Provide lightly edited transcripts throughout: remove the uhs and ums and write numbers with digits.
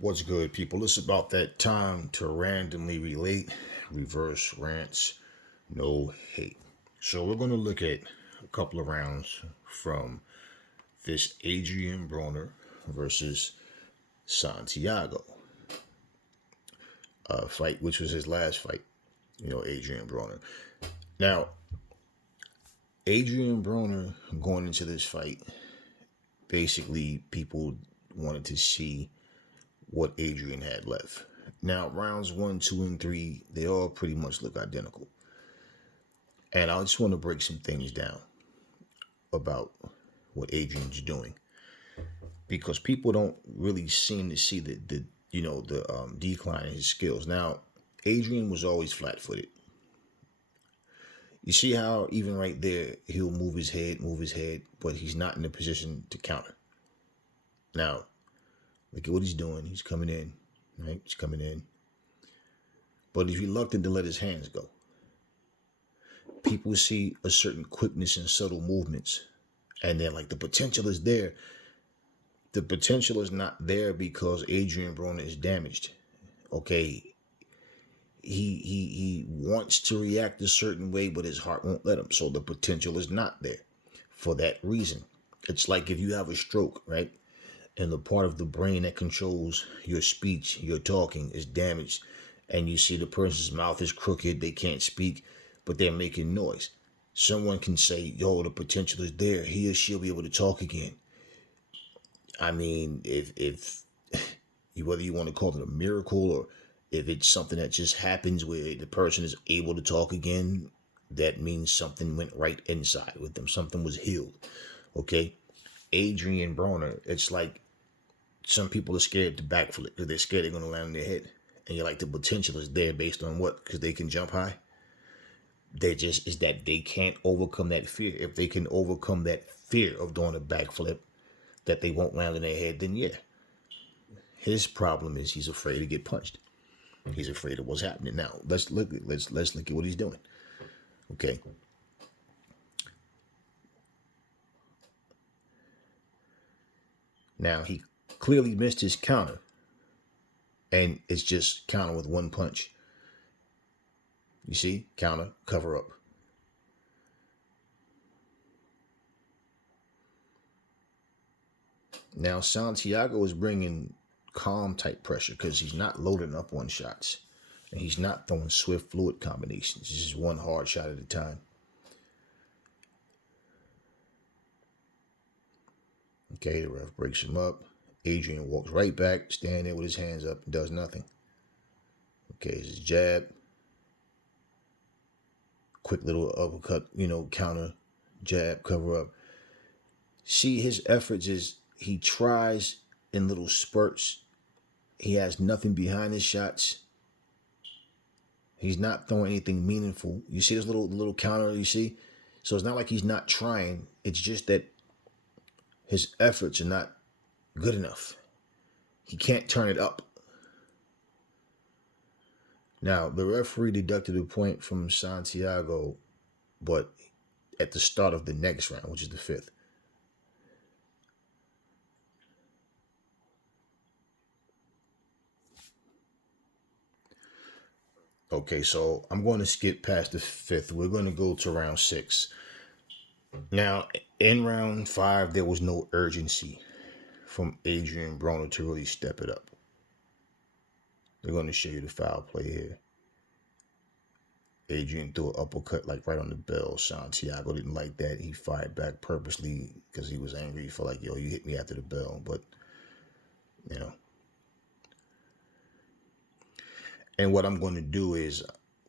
What's good, people? It's about that time to randomly relate, reverse rants, no hate. So we're going to look at a couple of rounds from this Adrien Broner versus Santiago fight, which was his last fight. Adrien Broner. Now, Adrien Broner going into this fight, basically people wanted to see what Adrien had left. Now, rounds one, two, and three, they all pretty much look identical. And I just want to break some things down about what Adrian's doing because people don't really seem to see the decline in his skills. Now, Adrien was always flat-footed. You see how even right there he'll move his head, but he's not in a position to counter. Now, look at what he's doing. He's coming in, right? He's coming in, but he's reluctant to let his hands go. People see a certain quickness and subtle movements, and they're like, the potential is there. The potential is not there because Adrien Broner is damaged. Okay, he wants to react a certain way, but his heart won't let him. So the potential is not there for that reason. It's like if you have a stroke, right? And the part of the brain that controls your speech, your talking, is damaged, and you see the person's mouth is crooked, they can't speak, but they're making noise. Someone can say, yo, the potential is there. He or she'll be able to talk again. I mean, if whether you want to call it a miracle or if it's something that just happens where the person is able to talk again, that means something went right inside with them. Something was healed. Okay? Adrien Broner, it's like some people are scared to backflip because they're scared they're going to land on their head. And you're like, the potential is there based on what? Because they can jump high? Is that they can't overcome that fear. If they can overcome that fear of doing a backflip, that they won't land on their head, then yeah. His problem is he's afraid to get punched. He's afraid of what's happening. Now, let's look at what he's doing. Okay. Now, he clearly missed his counter. And it's just counter with one punch. You see? Counter, cover up. Now, Santiago is bringing calm type pressure because he's not loading up on shots. And he's not throwing swift fluid combinations. It's just one hard shot at a time. Okay, the ref breaks him up. Adrien walks right back, standing there with his hands up, and does nothing. Okay, it's his jab. Quick little uppercut, counter, jab, cover up. See, his efforts is he tries in little spurts. He has nothing behind his shots. He's not throwing anything meaningful. You see this little counter, you see? So it's not like he's not trying. It's just that his efforts are not good enough. He can't turn it up. Now, the referee deducted a point from Santiago, but at the start of the next round, which is the fifth. Okay, so I'm going to skip past the fifth. We're going to go to round six. Now, in round five, there was no urgency from Adrien Broner to really step it up. They're going to show you the foul play here. Adrien threw an uppercut like right on the bell. Santiago didn't like that. He fired back purposely because he was angry. He felt like, yo, you hit me after the bell. But, And what I'm going to do is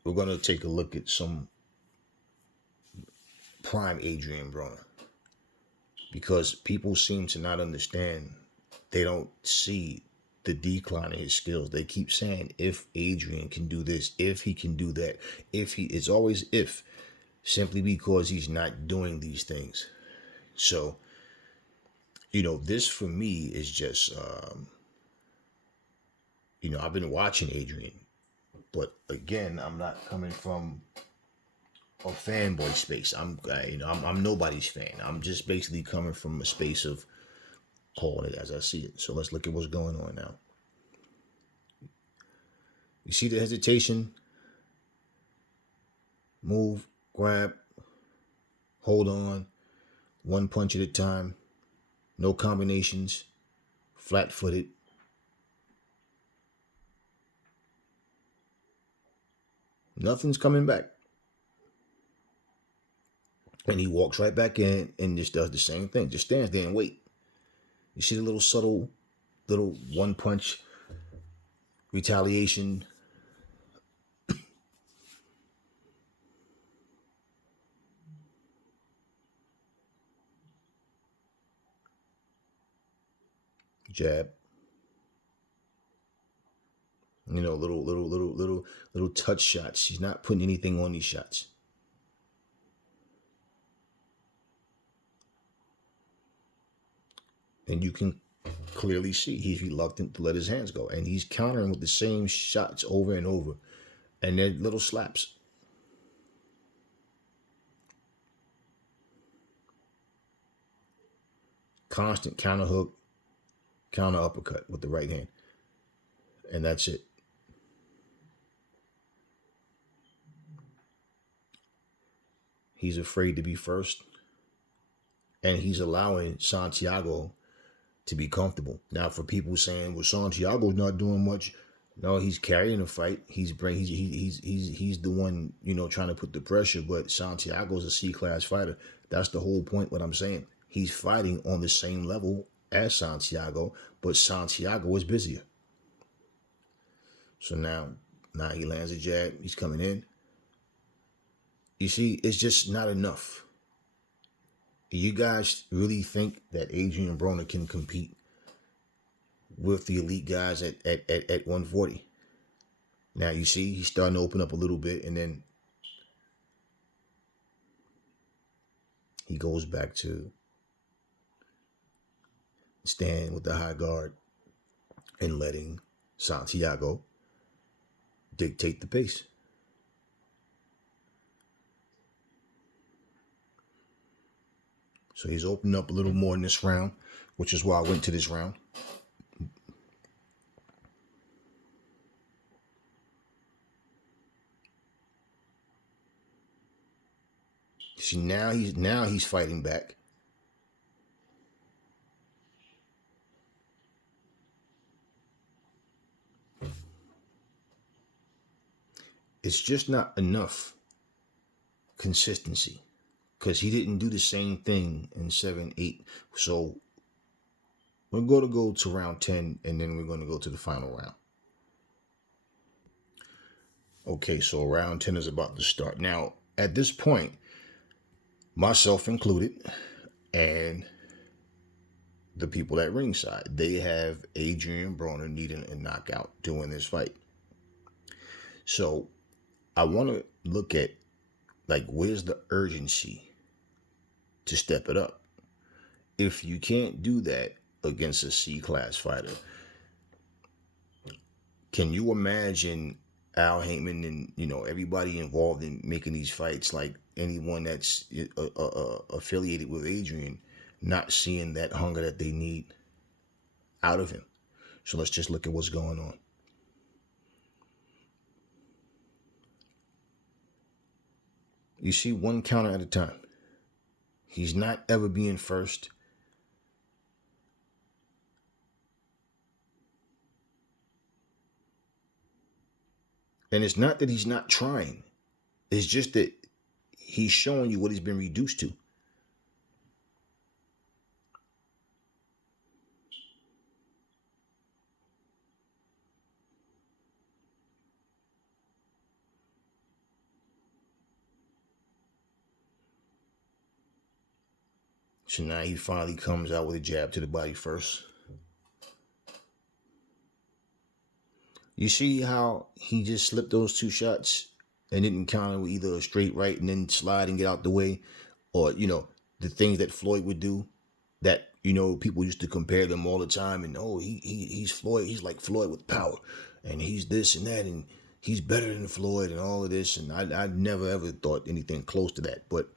we're going to take a look at some prime Adrien Broner. Because people seem to not understand. They don't see the decline in his skills. They keep saying, if Adrien can do this, if he can do that, it's always if, simply because he's not doing these things. So, this for me is just, I've been watching Adrien, but again, I'm not coming from a fanboy space. I'm nobody's fan. I'm just basically coming from a space of calling it as I see it. So let's look at what's going on now. You see the hesitation? Move, grab, hold on, one punch at a time, no combinations, flat footed. Nothing's coming back. And he walks right back in and just does the same thing. Just stands there and wait. You see the little subtle, little one punch retaliation. Jab. You know, little touch shots. He's not putting anything on these shots. And you can clearly see he's reluctant to let his hands go. And he's countering with the same shots over and over. And they're little slaps. Constant counter hook, counter uppercut with the right hand. And that's it. He's afraid to be first. And he's allowing Santiago to be comfortable. Now, for people saying, well, Santiago's not doing much. No, he's carrying the fight. He's the one, trying to put the pressure. But Santiago's a C-class fighter. That's the whole point. What I'm saying, he's fighting on the same level as Santiago, but Santiago is busier. So now he lands a jab. He's coming in. You see, it's just not enough. You guys really think that Adrien Broner can compete with the elite guys at 140? Now you see he's starting to open up a little bit, and then he goes back to stand with the high guard and letting Santiago dictate the pace. So he's opened up a little more in this round, which is why I went to this round. See, now he's fighting back. It's just not enough consistency, because he didn't do the same thing in 7-8. So we're going to go to round 10, and then we're going to go to the final round. Okay, so round 10 is about to start. Now, at this point, myself included, and the people at ringside, they have Adrien Broner needing a knockout doing this fight. So I want to look at, where's the urgency to step it up? If you can't do that against a C-class fighter, can you imagine Al Heyman and, everybody involved in making these fights, like anyone that's affiliated with Adrien, not seeing that hunger that they need out of him? So let's just look at what's going on. You see, one counter at a time. He's not ever being first. And it's not that he's not trying. It's just that he's showing you what he's been reduced to. So now he finally comes out with a jab to the body first. You see how he just slipped those two shots and didn't counter with either a straight right and then slide and get out the way, or, the things that Floyd would do that, people used to compare them all the time, and, he's Floyd. He's like Floyd with power, and he's this and that, and he's better than Floyd and all of this. And I never ever thought anything close to that. But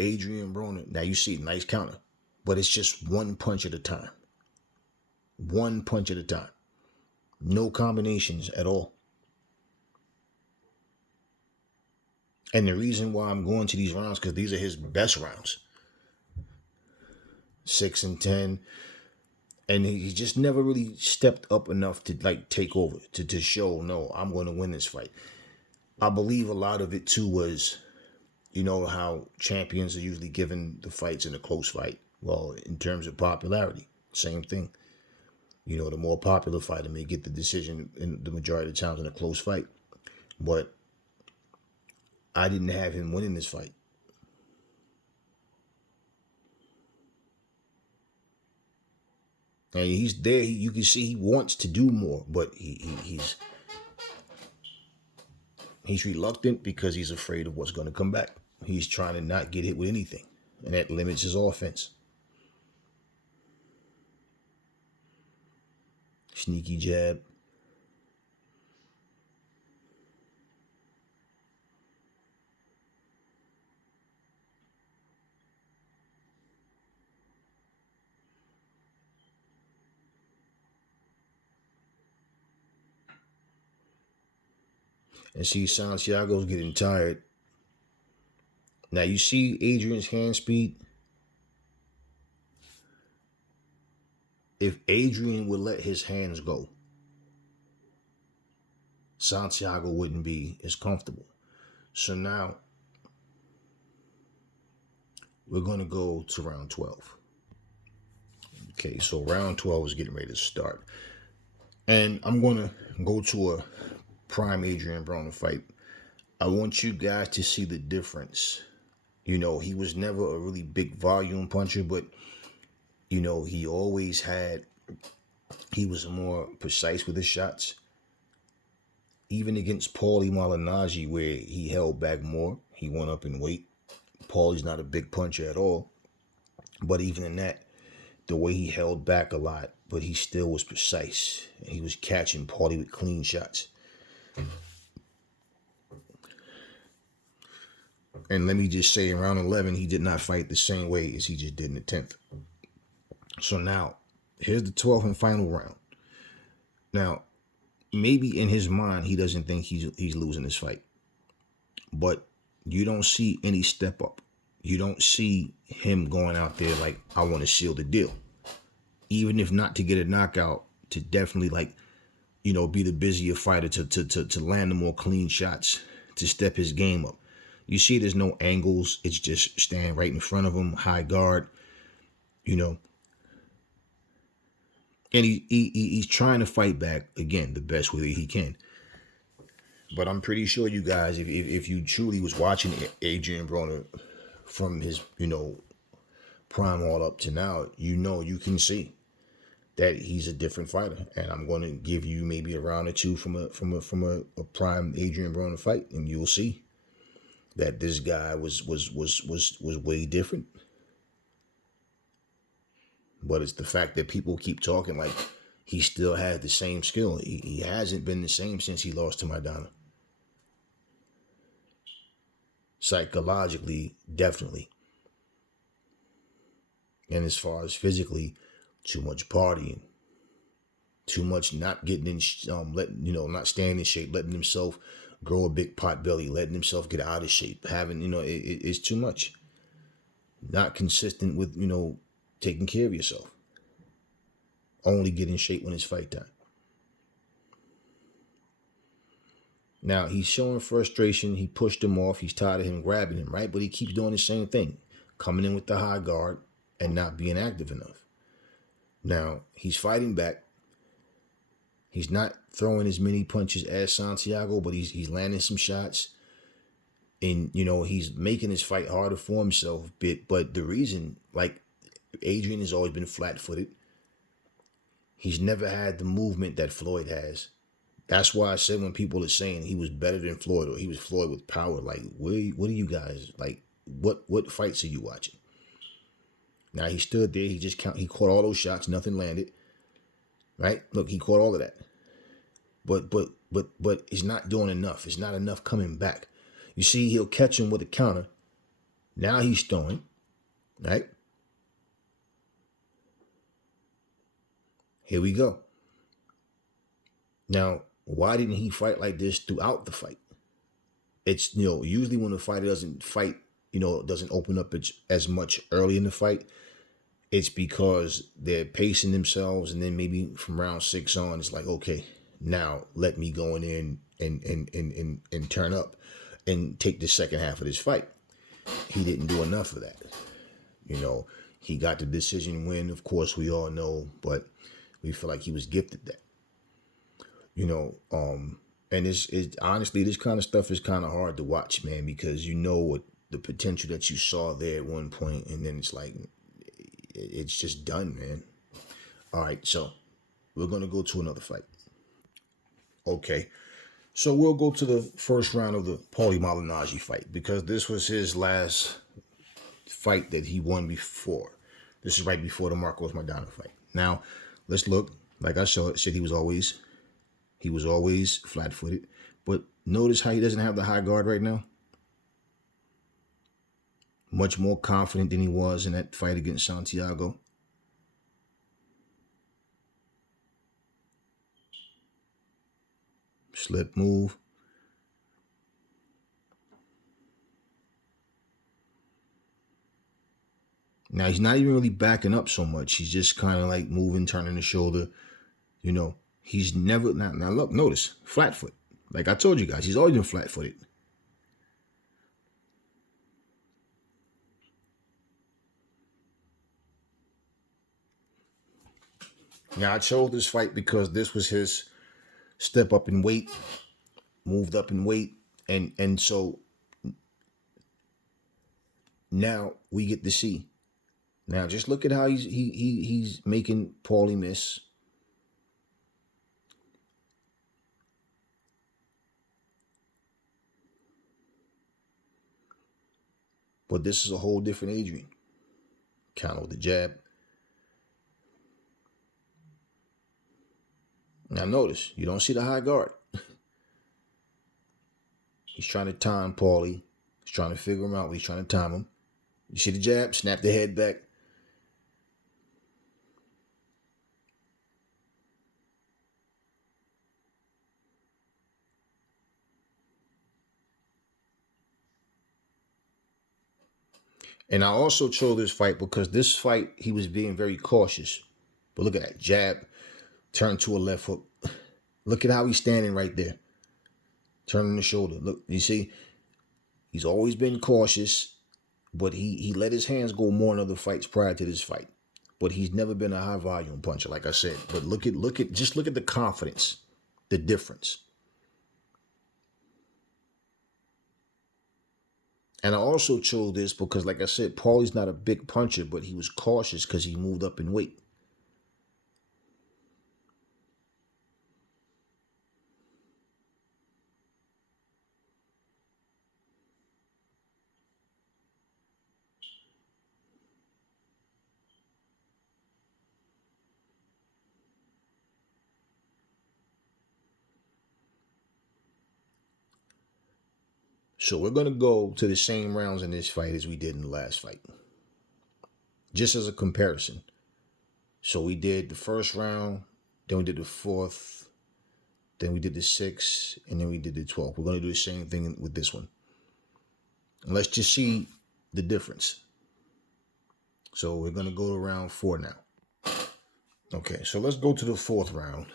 Adrien Broner, now you see, nice counter, but it's just one punch at a time. One punch at a time. No combinations at all. And the reason why I'm going to these rounds, because these are his best rounds. 6 and 10. And he just never really stepped up enough to like take over, to show, no, I'm going to win this fight. I believe a lot of it too was, you know how champions are usually given the fights in a close fight. Well, in terms of popularity, same thing. You know, the more popular fighter may get the decision in the majority of the times in a close fight. But I didn't have him winning this fight. And he's there. You can see he wants to do more, but he's reluctant because he's afraid of what's going to come back. He's trying to not get hit with anything, and that limits his offense. Sneaky jab. And see, Santiago's getting tired. Now you see Adrian's hand speed. If Adrien would let his hands go, Santiago wouldn't be as comfortable. So now we're going to go to round 12. Okay, so round 12 is getting ready to start. And I'm going to go to a prime Adrien Broner fight. I want you guys to see the difference. You know, he was never a really big volume puncher, but, you know, he was more precise with his shots. Even against Paulie Malaggnagi, where he held back more, he went up in weight. Paulie's not a big puncher at all. But even in that, the way he held back a lot, but he still was precise. He was catching Paulie with clean shots. And let me just say, in round 11, he did not fight the same way as he just did in the 10th. So now, here's the 12th and final round. Now, maybe in his mind, he doesn't think he's losing this fight. But you don't see any step up. You don't see him going out there like, I want to seal the deal. Even if not to get a knockout, to definitely like, you know, be the busier fighter, to land the more clean shots, to step his game up. You see there's no angles. It's just stand right in front of him, high guard, you know. And he's trying to fight back, again, the best way he can. But I'm pretty sure you guys, if you truly was watching Adrien Broner from his, you know, prime all up to now, you know, you can see that he's a different fighter. And I'm going to give you maybe a round or two from a prime Adrien Broner fight, and you'll see that this guy was way different. But it's the fact that people keep talking like he still has the same skill. He hasn't been the same since he lost to Maidana. Psychologically, definitely. And as far as physically, too much partying, too much not getting in, not staying in shape, letting himself grow a big pot belly, letting himself get out of shape, having, it's too much. Not consistent with, taking care of yourself. Only get in shape when it's fight time. Now, he's showing frustration. He pushed him off. He's tired of him grabbing him, right? But he keeps doing the same thing, coming in with the high guard and not being active enough. Now, he's fighting back. He's not throwing as many punches as Santiago, but he's landing some shots. And, he's making his fight harder for himself a bit. But the reason, like, Adrien has always been flat-footed. He's never had the movement that Floyd has. That's why I said when people are saying he was better than Floyd or he was Floyd with power, like, what are you guys, like, what fights are you watching? Now, he stood there. He caught all those shots. Nothing landed. Right? Look, he caught all of that. But he's not doing enough. It's not enough coming back. You see, he'll catch him with a counter. Now he's throwing. Right? Here we go. Now, why didn't he fight like this throughout the fight? It's, usually when a fighter doesn't fight, doesn't open up as much early in the fight, it's because they're pacing themselves, and then maybe from round 6 on, it's like, okay, now let me go in there and turn up and take the second half of this fight. He didn't do enough of that. You know, he got the decision win, of course, we all know, but we feel like he was gifted that. And it's honestly, this kind of stuff is kind of hard to watch, man, because you know what the potential that you saw there at one point, and then it's like it's just done, man. All right, so we're gonna go to another fight. Okay, so we'll go to the first round of the Paulie Malaggnagi fight because this was his last fight that he won before. This is right before the Marcos Maidana fight. Now, let's look. Like I said, he was always flat-footed, but notice how he doesn't have the high guard right now. Much more confident than he was in that fight against Santiago. Slip move. Now he's not even really backing up so much. He's just kind of like moving, turning the shoulder. He's never now look, notice, flat foot. Like I told you guys, he's always been flat footed. Now I chose this fight because this was his step up in weight, moved up in weight, and so now we get to see. Now just look at how he's making Paulie miss. But this is a whole different Adrien. Counter with the jab. Now notice, you don't see the high guard. He's trying to time Paulie. He's trying to figure him out. He's trying to time him. You see the jab? Snap the head back. And I also chose this fight because this fight, he was being very cautious. But look at that jab, turn to a left hook. Look at how he's standing right there. Turning the shoulder. Look, you see, he's always been cautious, but he let his hands go more in other fights prior to this fight. But he's never been a high volume puncher, like I said. But look at the confidence, the difference. And I also chose this because, like I said, Paulie's not a big puncher, but he was cautious because he moved up in weight. So we're going to go to the same rounds in this fight as we did in the last fight. Just as a comparison. So we did the first round, then we did the fourth, then we did the sixth, and then we did the 12th. We're going to do the same thing with this one. And let's just see the difference. So we're going to go to round 4 now. Okay, so let's go to the 4th round.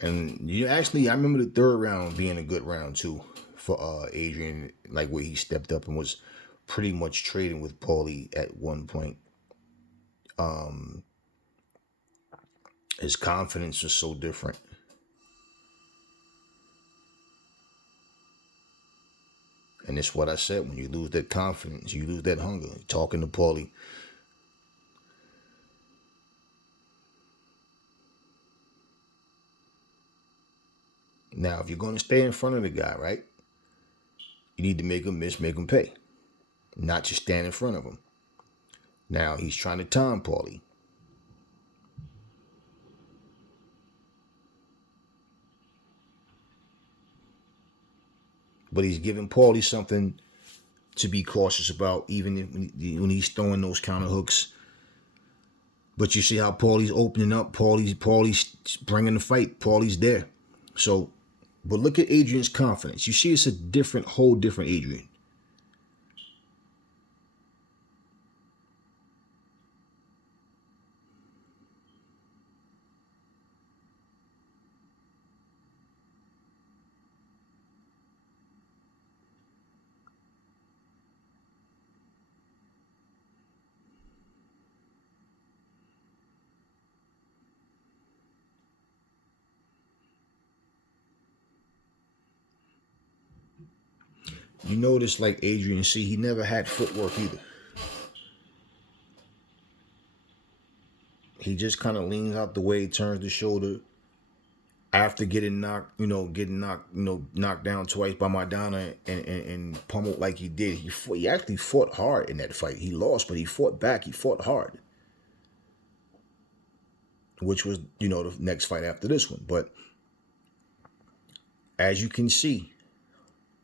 And I remember the 3rd round being a good round too for Adrien, like where he stepped up and was pretty much trading with Paulie at one point. His confidence was so different. And it's what I said, when you lose that confidence, you lose that hunger. Talking to Paulie. Now, if you're going to stay in front of the guy, right, you need to make him miss, make him pay. Not just stand in front of him. Now, he's trying to time Paulie. But he's giving Paulie something to be cautious about, even when he's throwing those counter hooks. But you see how Paulie's opening up. Paulie's bringing the fight. Paulie's there. So, but look at Adrien's confidence. You see, it's a whole different Adrien. You notice, like Adrien, see, he never had footwork either. He just kind of leans out the way, turns the shoulder. After getting knocked, knocked down twice by Madonna and pummeled like he did, he actually fought hard in that fight. He lost, but he fought back. He fought hard, which was, the next fight after this one. But as you can see,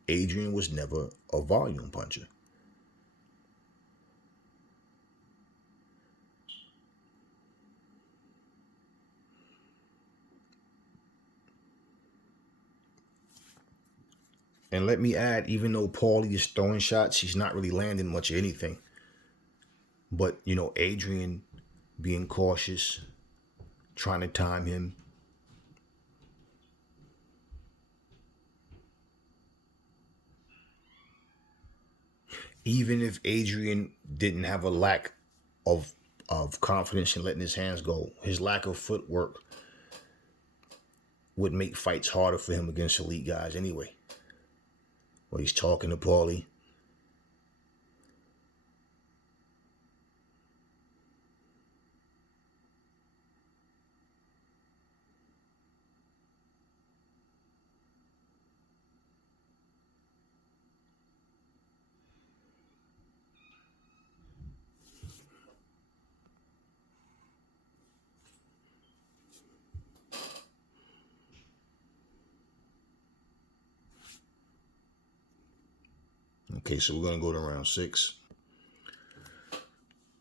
Adrien was never a volume puncher. And let me add, even though Paulie is throwing shots, he's not really landing much of anything. But, Adrien being cautious, trying to time him. Even if Adrien didn't have a lack of confidence in letting his hands go, his lack of footwork would make fights harder for him against elite guys anyway. Well, he's talking to Paulie. Okay, so we're going to go to round 6.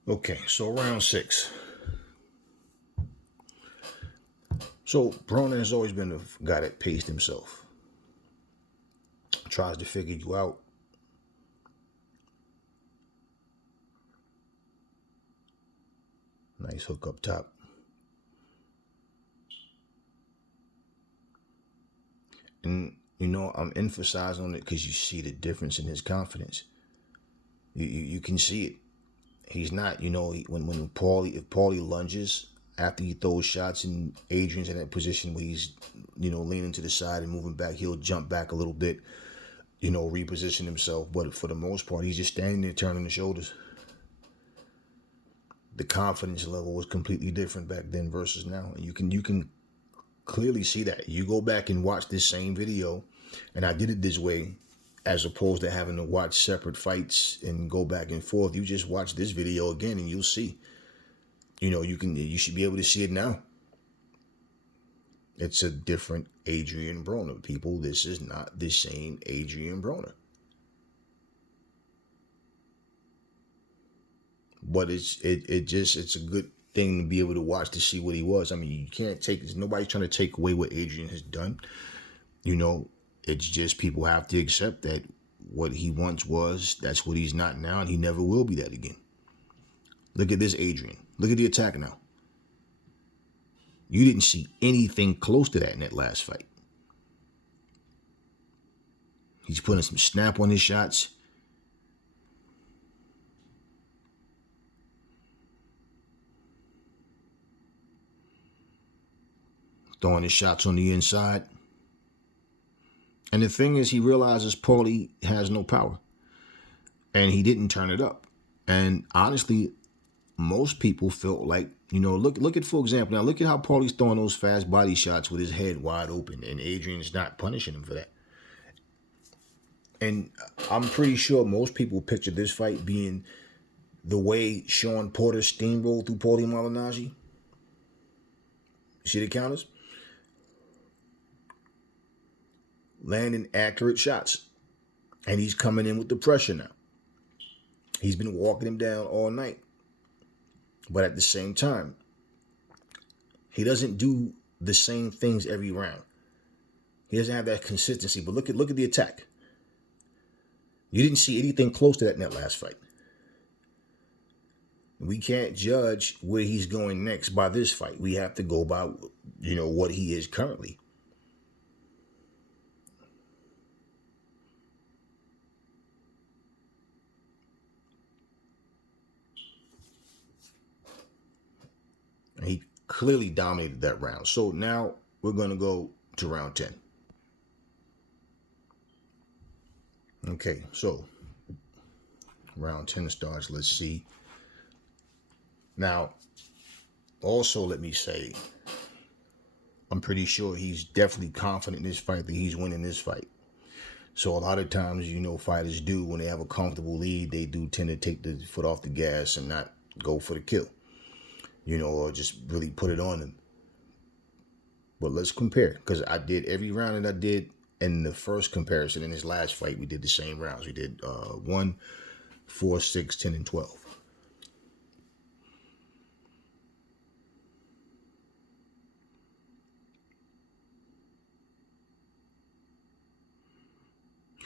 Okay, so round 6. So Broner has always been a guy that paced himself. Tries to figure you out. Nice hook up top. And, I'm emphasizing on it because you see the difference in his confidence. You can see it. He's not, when if Paulie lunges after he throws shots and Adrien's in that position where he's, leaning to the side and moving back, he'll jump back a little bit, reposition himself. But for the most part, he's just standing there turning the shoulders. The confidence level was completely different back then versus now. And you can clearly see that. You go back and watch this same video, and I did it this way, as opposed to having to watch separate fights and go back and forth. You just watch this video again and you'll see. You should be able to see it now. It's a different Adrien Broner, people. This is not the same Adrien Broner. But it's a good thing to be able to watch to see what he was. I mean, you can't take this. Nobody's trying to take away what Adrien has done. It's just people have to accept that what he once was, that's what he's not now, and he never will be that again. Look at this Adrien. Look at the attack now. You didn't see anything close to that in that last fight. He's putting some snap on his shots. Throwing his shots on the inside. And the thing is, he realizes Paulie has no power. And he didn't turn it up. And honestly, most people felt like, look at, for example, now look at how Paulie's throwing those fast body shots with his head wide open. And Adrien's not punishing him for that. And I'm pretty sure most people picture this fight being the way Sean Porter steamrolled through Paulie Malaggnagi. See the counters? Landing accurate shots. And he's coming in with the pressure now. He's been walking him down all night. But at the same time, He doesn't do the same things every round. He doesn't have that consistency. But look at the attack. You didn't see anything close to that in that last fight. We can't judge where he's going next by this fight. We have to go by, what he is currently. And he clearly dominated that round. So now we're going to go to round 10. Okay, so round 10 starts. Let's see. Now, also let me say, I'm pretty sure he's definitely confident in this fight that he's winning this fight. So a lot of times, fighters do, when they have a comfortable lead, they do tend to take the foot off the gas and not go for the kill, or just really put it on them. But let's compare, because I did every round that I did in the first comparison. In his last fight, we did the same rounds. We did 1, 4, 6, 10, and 12.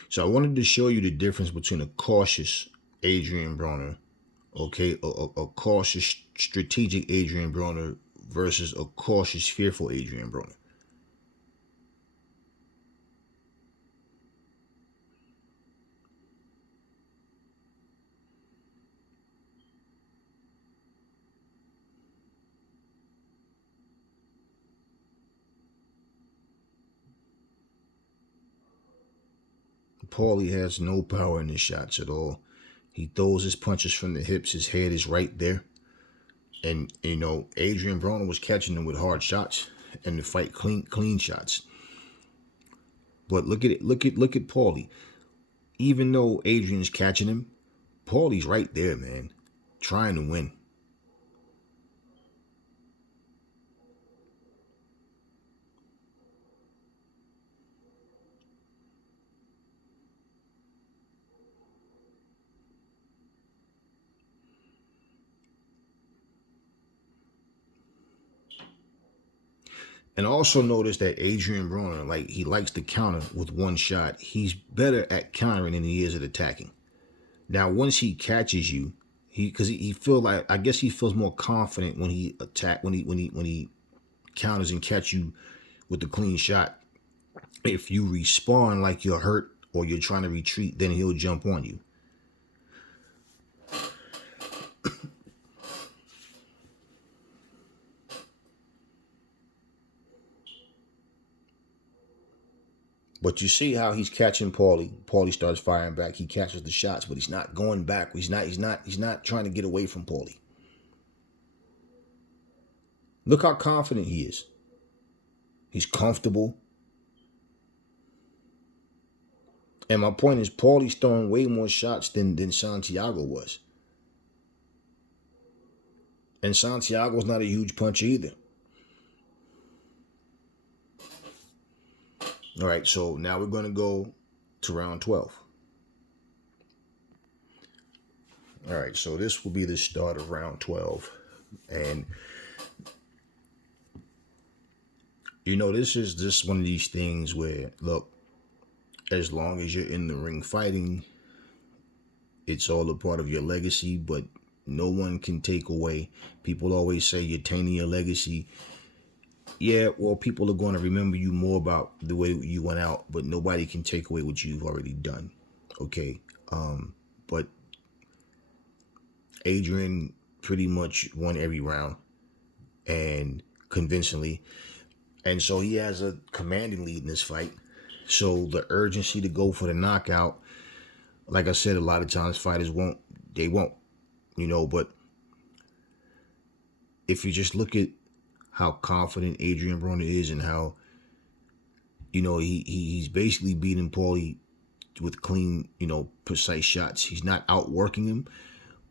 So I wanted to show you the difference between a cautious Adrien Broner, okay, a cautious, strategic Adrien Broner versus a cautious, fearful Adrien Broner. Paulie has no power in his shots at all. He throws his punches from the hips. His head is right there. And, Adrien Broner was catching him with hard shots and the fight clean shots. But look at it. Look at Paulie. Even though Adrian's catching him, Paulie's right there, man, trying to win. And also notice that Adrien Broner, he likes to counter with one shot. He's better at countering than he is at attacking. Now, once he catches you, he feel like, I guess he feels more confident when he counters and catch you with the clean shot. If you respond like you're hurt or you're trying to retreat, then he'll jump on you. But you see how he's catching Paulie. Paulie starts firing back. He catches the shots, but he's not going back. He's not trying to get away from Paulie. Look how confident he is. He's comfortable. And my point is, Paulie's throwing way more shots than Santiago was. And Santiago's not a huge puncher either. All right, so now we're going to go to round 12. All right, so this will be the start of round 12. And, this is just one of these things where, look, as long as you're in the ring fighting, it's all a part of your legacy, but no one can take away. People always say you're tainting your legacy. Yeah, well, people are going to remember you more about the way you went out, but nobody can take away what you've already done. Okay. But Adrien pretty much won every round and convincingly. And so he has a commanding lead in this fight. So the urgency to go for the knockout, like I said, a lot of times fighters won't, but if you just look at how confident Adrien Broner is and how, he's basically beating Paulie with clean, precise shots. He's not outworking him,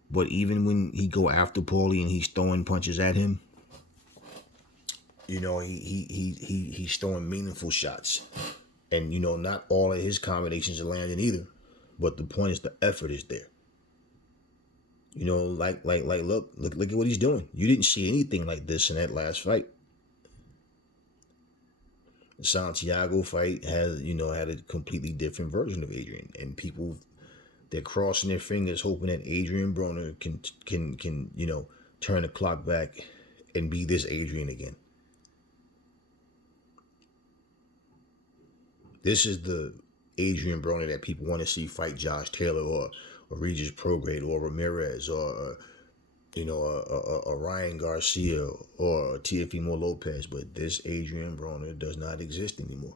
but even when he go after Paulie and he's throwing punches at him, he's throwing meaningful shots. And, not all of his combinations are landing either. But the point is the effort is there. Look at what he's doing. You didn't see anything like this in that last fight. Santiago fight has, had a completely different version of Adrien, and people they're crossing their fingers, hoping that Adrien Broner can turn the clock back and be this Adrien again. This is the Adrien Broner that people want to see fight Josh Taylor or Regis Prograde or Ramirez or a Ryan Garcia or a Teofimo Lopez, but this Adrien Broner does not exist anymore.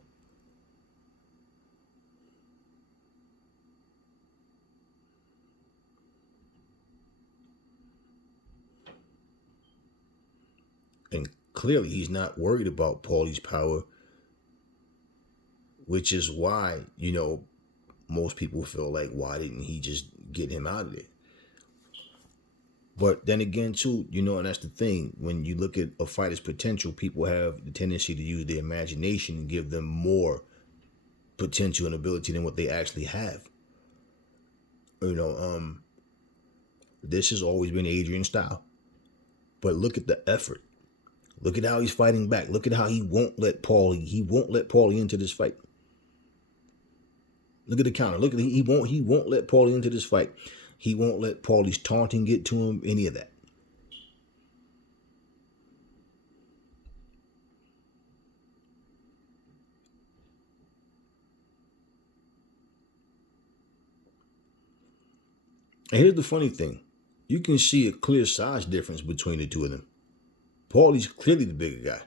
And clearly he's not worried about Paulie's power, which is why, most people feel like, why didn't he just get him out of there? But then again, too, and that's the thing. When you look at a fighter's potential, people have the tendency to use their imagination and give them more potential and ability than what they actually have. You know, this has always been Adrian's style. But look at the effort. Look at how he's fighting back. Look at how he won't let Paulie into this fight. Look at the counter. Look at he won't let Paulie into this fight. He won't let Paulie's taunting get to him, any of that. And here's the funny thing. You can see a clear size difference between the two of them. Paulie's clearly the bigger guy.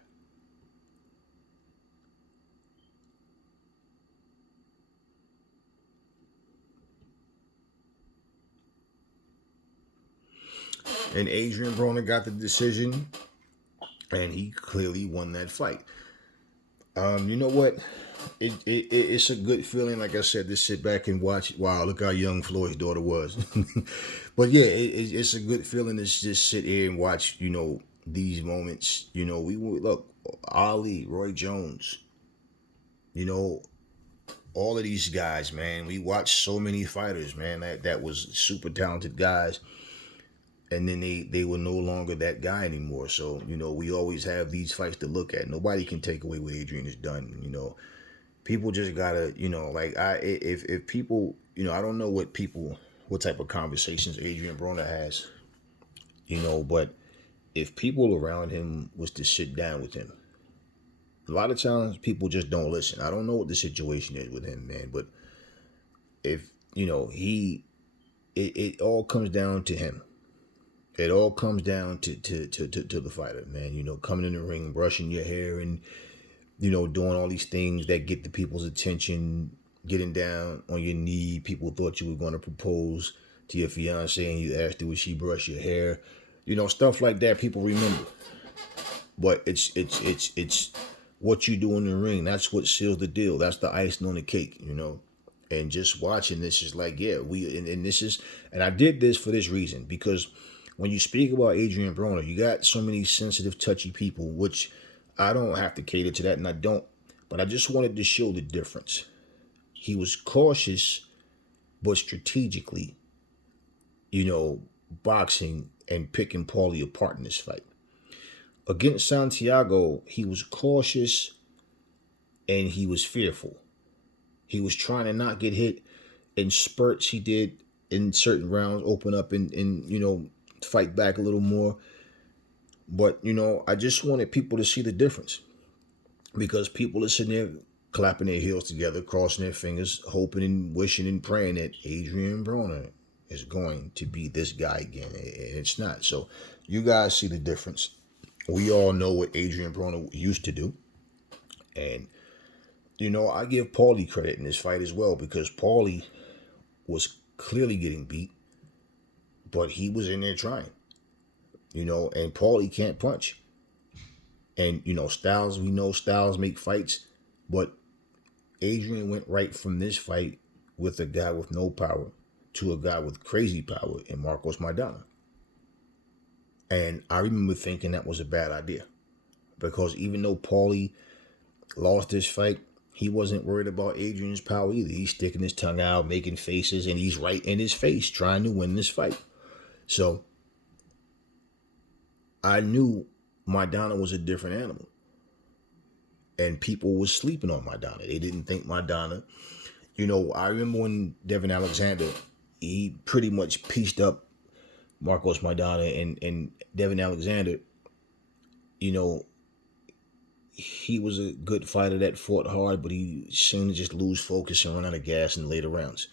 And Adrien Broner got the decision, and he clearly won that fight. You know what? It's a good feeling, like I said, to sit back and watch. Wow, look how young Floyd's daughter was. But yeah, it's a good feeling to just sit here and watch. These moments. We look Ali, Roy Jones. All of these guys, man. We watched so many fighters, man. That was super talented guys, and then they were no longer that guy anymore. So we always have these fights to look at. Nobody can take away what Adrien has done. People just gotta, like if people, I don't know what type of conversations Adrien Broner has, but if people around him was to sit down with him, a lot of times people just don't listen. I don't know what the situation is with him, man, but if it all comes down to him. It all comes down to the fighter, man. Coming in the ring, brushing your hair, and doing all these things that get the people's attention, getting down on your knee. People thought you were going to propose to your fiance and you asked her would she brush your hair. Stuff like that people remember. But it's what you do in the ring. That's what seals the deal. That's the icing on the cake, And just watching this is like, yeah, and I did this for this reason, because when you speak about Adrien Broner, you got so many sensitive, touchy people, which I don't have to cater to that, and I don't. But I just wanted to show the difference. He was cautious, but strategically, boxing and picking Paulie apart in this fight. Against Santiago, he was cautious and he was fearful. He was trying to not get hit. In spurts, he did in certain rounds open up and fight back a little more. But, I just wanted people to see the difference, because people are sitting there clapping their heels together, crossing their fingers, hoping and wishing and praying that Adrien Broner is going to be this guy again. And it's not. So you guys see the difference. We all know what Adrien Broner used to do. And, I give Paulie credit in this fight as well, because Paulie was clearly getting beat, but he was in there trying. And Paulie can't punch. And, Styles, we know Styles make fights, but Adrien went right from this fight with a guy with no power to a guy with crazy power in Marcos Maidana. And I remember thinking that was a bad idea, because even though Paulie lost this fight, he wasn't worried about Adrian's power either. He's sticking his tongue out, making faces, and he's right in his face trying to win this fight. So I knew Maidana was a different animal. and people was sleeping on Maidana. They didn't think Maidana. I remember when Devin Alexander, he pretty much pieced up Marcos Maidana, and Devin Alexander, you know, he was a good fighter that fought hard, but he seemed to just lose focus and run out of gas in later rounds.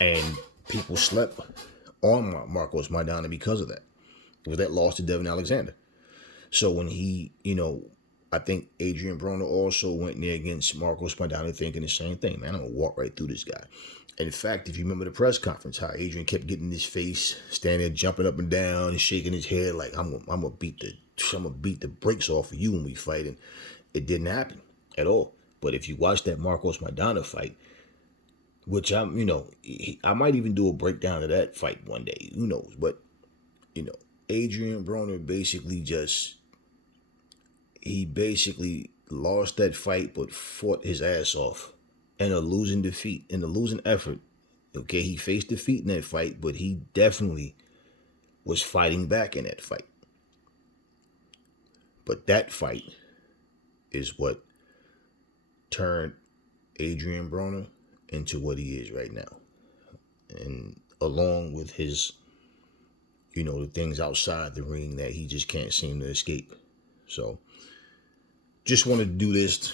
And people slept on Marcos Maidana because of that. It was that loss to Devin Alexander. So when he, I think Adrien Broner also went in there against Marcos Maidana thinking the same thing. Man, I'm going to walk right through this guy. And in fact, if you remember the press conference, how Adrien kept getting in his face, standing there, jumping up and down and shaking his head like, I'm gonna beat the brakes off of you when we fight. And it didn't happen at all. But if you watch that Marcos Maidana fight, which I might even do a breakdown of that fight one day. Who knows? But, Adrien Broner basically lost that fight, but fought his ass off in a losing effort. Okay, he faced defeat in that fight, but he definitely was fighting back in that fight. But that fight is what turned Adrien Broner into what he is right now. And along with his, the things outside the ring that he just can't seem to escape. So, just wanted to do this.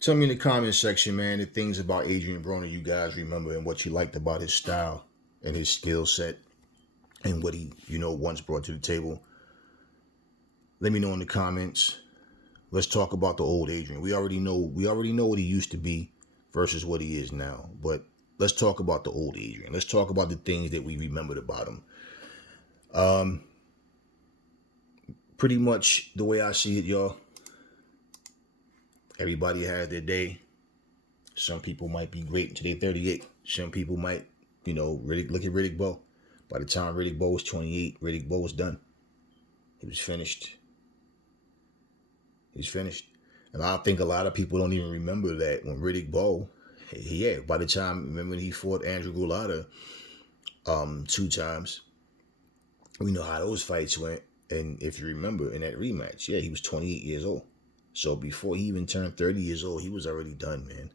Tell me in the comment section, man, the things about Adrien Broner you guys remember and what you liked about his style and his skill set and what he, once brought to the table. Let me know in the comments. Let's talk about the old Adrien. We already know what he used to be versus what he is now. But let's talk about the old Adrien. Let's talk about the things that we remembered about him. Pretty much the way I see it, y'all. Everybody has their day. Some people might be great until they're 38. Some people might, look at Riddick Bowe. By the time Riddick Bowe was 28, Riddick Bowe was done. He was finished. He's finished. And I think a lot of people don't even remember that when Riddick Bowe, by the time, remember when he fought Andrew Gulata 2 times, we know how those fights went. And if you remember in that rematch, he was 28 years old. So before he even turned 30 years old, he was already done, man.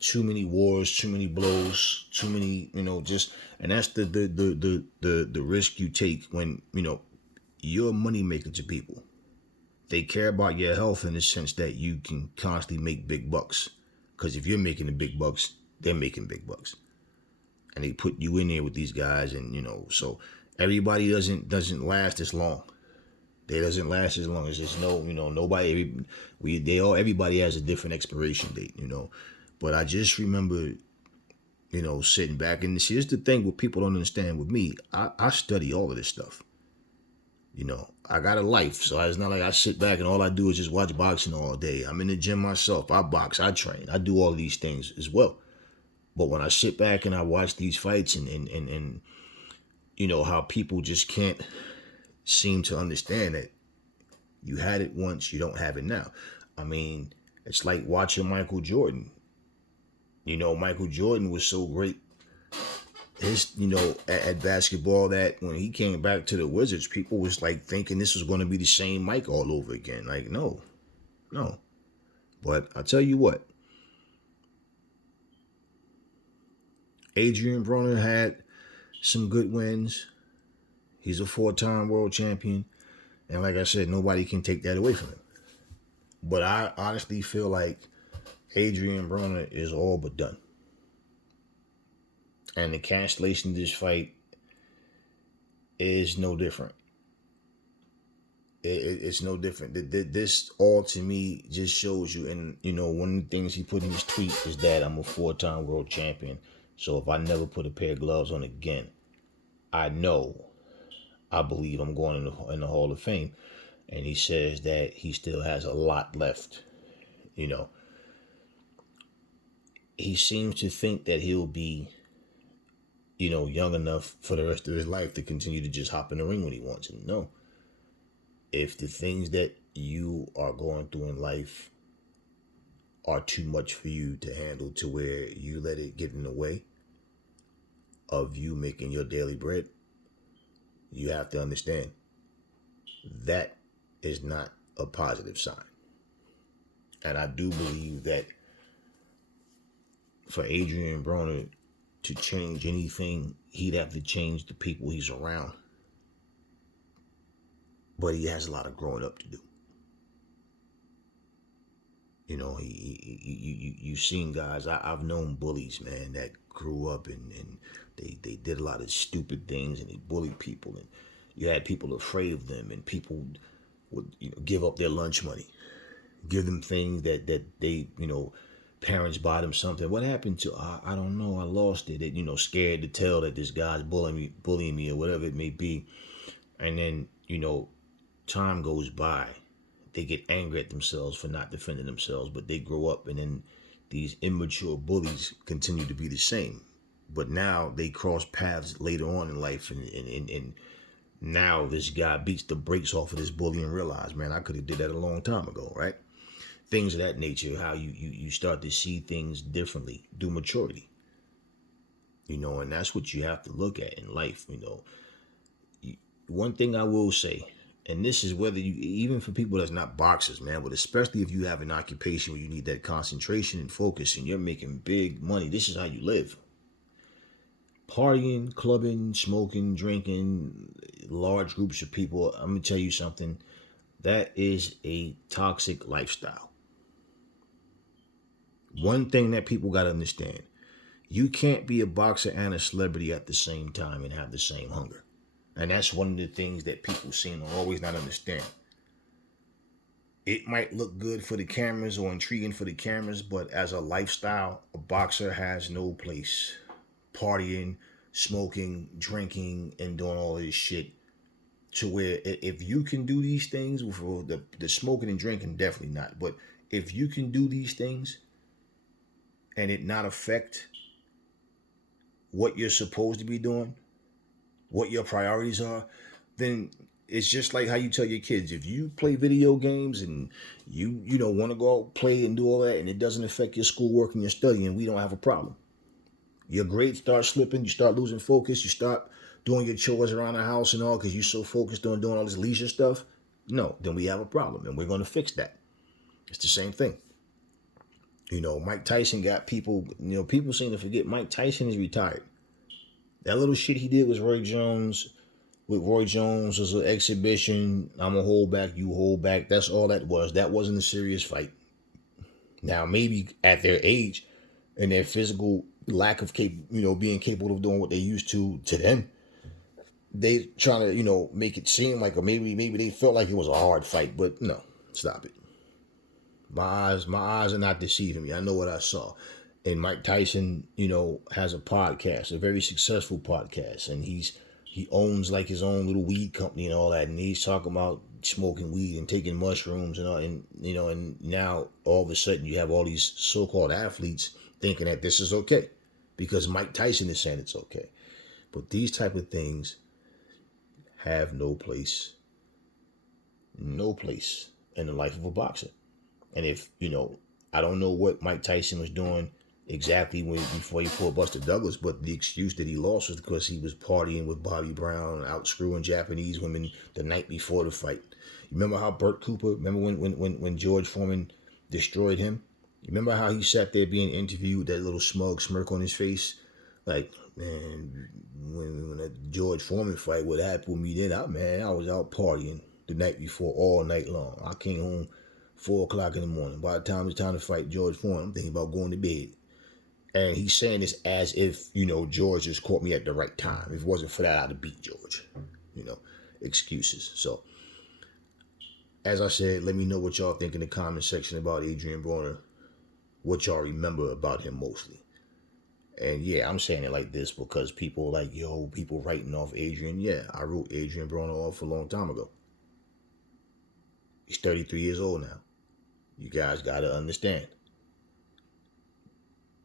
Too many wars, too many blows, too many, and that's the risk you take when, you're a money maker to people. They care about your health in the sense that you can constantly make big bucks. Because if you're making the big bucks, they're making big bucks. And they put you in there with these guys, and so everybody doesn't last as long. They doesn't last as long. It's just nobody. Everybody has a different expiration date, But I just remember, sitting back and see. This is the thing what people don't understand with me. I study all of this stuff. I got a life, so it's not like I sit back and all I do is just watch boxing all day. I'm in the gym myself. I box, I train, I do all of these things as well. But when I sit back and I watch these fights and how people just can't seem to understand that you had it once, you don't have it now. I mean, it's like watching Michael Jordan. Michael Jordan was so great. His, at basketball, that when he came back to the Wizards, people was like thinking this was going to be the same Mike all over again. Like, no. But I'll tell you what. Adrien Broner had some good wins. He's a 4-time world champion. And like I said, nobody can take that away from him. But I honestly feel like Adrien Broner is all but done. And the cancellation of this fight is no different. It's no different. This all to me just shows you, and one of the things he put in his tweet is that I'm a 4-time world champion. So if I never put a pair of gloves on again, I believe I'm going in the Hall of Fame. And he says that he still has a lot left. He seems to think that he'll be, young enough for the rest of his life to continue to just hop in the ring when he wants. And no. If the things that you are going through in life are too much for you to handle to where you let it get in the way of you making your daily bread, you have to understand that is not a positive sign. And I do believe that for Adrien Broner to change anything, he'd have to change the people he's around. But he has a lot of growing up to do. You know, you've seen guys. I've known bullies, man, that grew up and they did a lot of stupid things and they bullied people, and you had people afraid of them, and people would give up their lunch money, give them things that they parents buy them something. What happened to I don't know, I lost it. That scared to tell that this guy's bullying me or whatever it may be, and then time goes by. They get angry at themselves for not defending themselves, but they grow up, and then these immature bullies continue to be the same. But now they cross paths later on in life, and now this guy beats the brakes off of this bully and realize, man, I could have did that a long time ago, right? Things of that nature, how you start to see things differently through maturity. And that's what you have to look at in life. One thing I will say, and this is whether you, even for people that's not boxers, man, but especially if you have an occupation where you need that concentration and focus and you're making big money, this is how you live. Partying, clubbing, smoking, drinking, large groups of people, I'm going to tell you something, that is a toxic lifestyle. One thing that people got to understand, you can't be a boxer and a celebrity at the same time and have the same hunger. And that's one of the things that people seem to always not understand. It might look good for the cameras or intriguing for the cameras, but as a lifestyle, a boxer has no place. Partying, smoking, drinking, and doing all this shit. To where if you can do these things, for the smoking and drinking, definitely not. But if you can do these things and it not affect what you're supposed to be doing, what your priorities are, then it's just like how you tell your kids, if you play video games and you want to go out play and do all that and it doesn't affect your schoolwork and your studying, we don't have a problem. Your grades start slipping, you start losing focus, you start doing your chores around the house and all because you're so focused on doing all this leisure stuff, no, then we have a problem and we're going to fix that. It's the same thing. Mike Tyson got people, people seem to forget Mike Tyson is retired. That little shit he did with Roy Jones was an exhibition. I'm going to hold back, you hold back. That's all that was. That wasn't a serious fight. Now, maybe at their age and their physical lack of being capable of doing what they used to them, they trying to, make it seem like, or maybe they felt like it was a hard fight, but no, stop it. My eyes are not deceiving me. I know what I saw. And Mike Tyson, has a podcast, a very successful podcast, and he owns like his own little weed company and all that, and he's talking about smoking weed and taking mushrooms and all, and now all of a sudden you have all these so-called athletes thinking that this is okay because Mike Tyson is saying it's okay. But these type of things have no place in the life of a boxer. And if, I don't know what Mike Tyson was doing exactly before he fought Buster Douglas, but the excuse that he lost was because he was partying with Bobby Brown, out screwing Japanese women the night before the fight. You remember how Burt Cooper, when George Foreman destroyed him? You remember how he sat there being interviewed, that little smug smirk on his face? Like, man, when that George Foreman fight, what happened with me then? I was out partying the night before all night long. I came home 4 o'clock in the morning. By the time it's time to fight George Foreman, I'm thinking about going to bed. And he's saying this as if, George just caught me at the right time. If it wasn't for that, I'd have beat George. Excuses. So, as I said, let me know what y'all think in the comment section about Adrien Broner. What y'all remember about him mostly. And yeah, I'm saying it like this because people like, people writing off Adrien. Yeah, I wrote Adrien Broner off a long time ago. He's 33 years old now. You guys got to understand.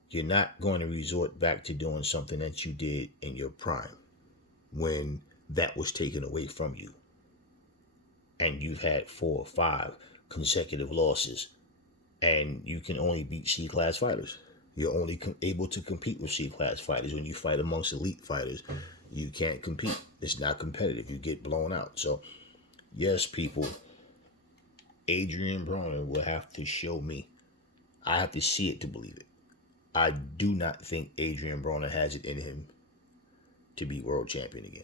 You're not going to resort back to doing something that you did in your prime when that was taken away from you. And you've had 4 or 5 consecutive losses. And you can only beat C-class fighters. You're only able to compete with C-class fighters. When you fight amongst elite fighters, you can't compete. It's not competitive. You get blown out. So, yes, people, Adrien Broner will have to show me. I have to see it to believe it. I do not think Adrien Broner has it in him to be world champion again.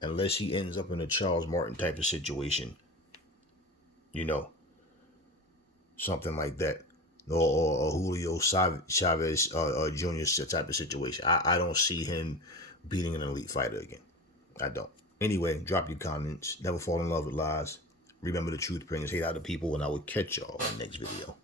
Unless he ends up in a Charles Martin type of situation. You know, something like that. Or Julio Chavez Jr. type of situation. I don't see him beating an elite fighter again. I don't. Anyway, drop your comments. Never fall in love with lies. Remember, the truth brings hate out of people, and I will catch y'all in the next video.